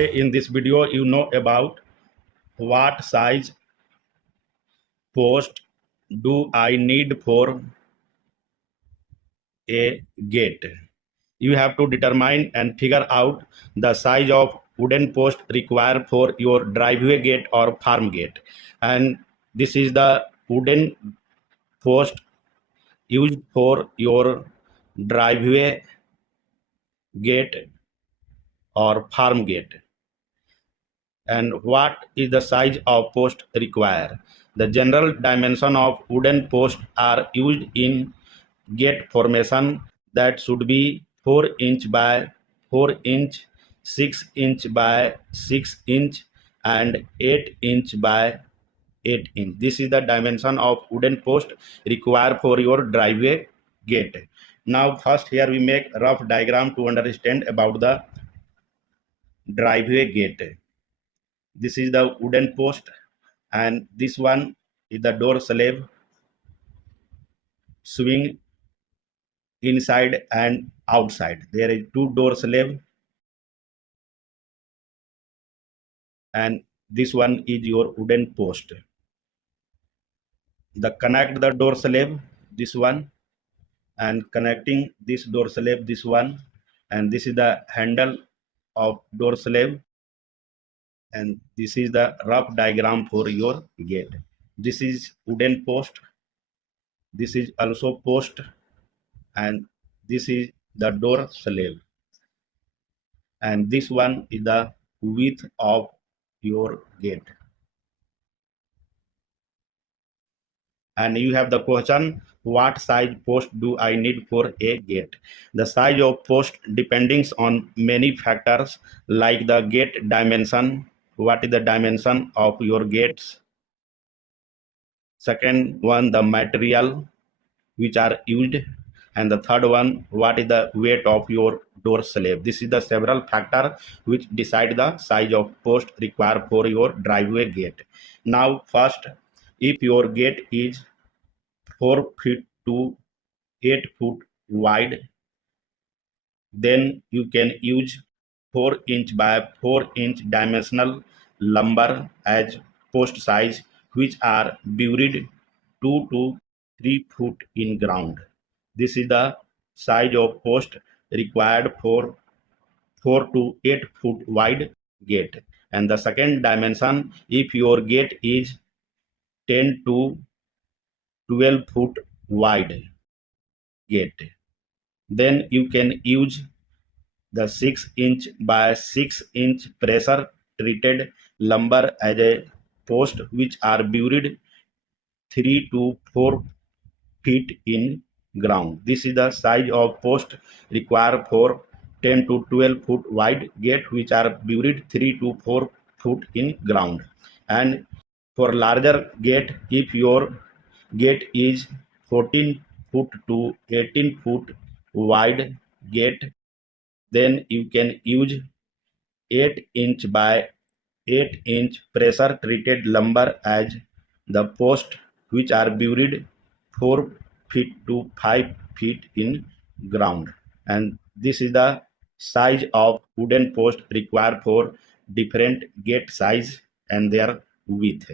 Today in this video you know about what size post do I need for a gate. You have to determine and figure out the size of wooden post required for your driveway gate or farm gate. And this is the wooden post used for your driveway gate or farm gate. And what is the size of post required? The general dimension of wooden posts are used in gate formation that should be 4 inch by 4 inch, 6 inch by 6 inch and 8 inch by 8 inch. This is the dimension of wooden post required for your driveway gate. Now first here we make rough diagram to understand about the driveway gate. This is the wooden post and this one is the door slab swing inside and outside. There is two door slab and this one is your wooden post. The connect the door slab, this one, and connecting this door slab, this one, and this is the handle of door slab, and this is the rough diagram for your gate. This is wooden post, this is also post, and this is the door slab, and this one is the width of your gate. And you have the question, what size post do I need for a gate? The size of post depends on many factors like the gate dimension, what is the dimension of your gates. Second one, the material which are used, and the third one, what is the weight of your door slab. This is the several factor which decide the size of post required for your driveway gate. Now first, if your gate is 4 feet to 8 foot wide, then you can use 4 inch by 4 inch dimensional lumber as post size, which are buried 2 to 3 foot in ground. This is the size of post required for 4 to 8 foot wide gate. And the second dimension, if your gate is 10 to 12 foot wide gate, then you can use the 6 inch by 6 inch pressure treated lumber as a post, which are buried 3 to 4 feet in ground. This is the size of post required for 10 to 12 foot wide gate, which are buried 3 to 4 foot in ground. And for larger gate, if your gate is 14 foot to 18 foot wide gate, then you can use 8 inch by 8 inch pressure treated lumber as the post, which are buried 4 feet to 5 feet in ground. And this is the size of wooden post required for different gate size and their width.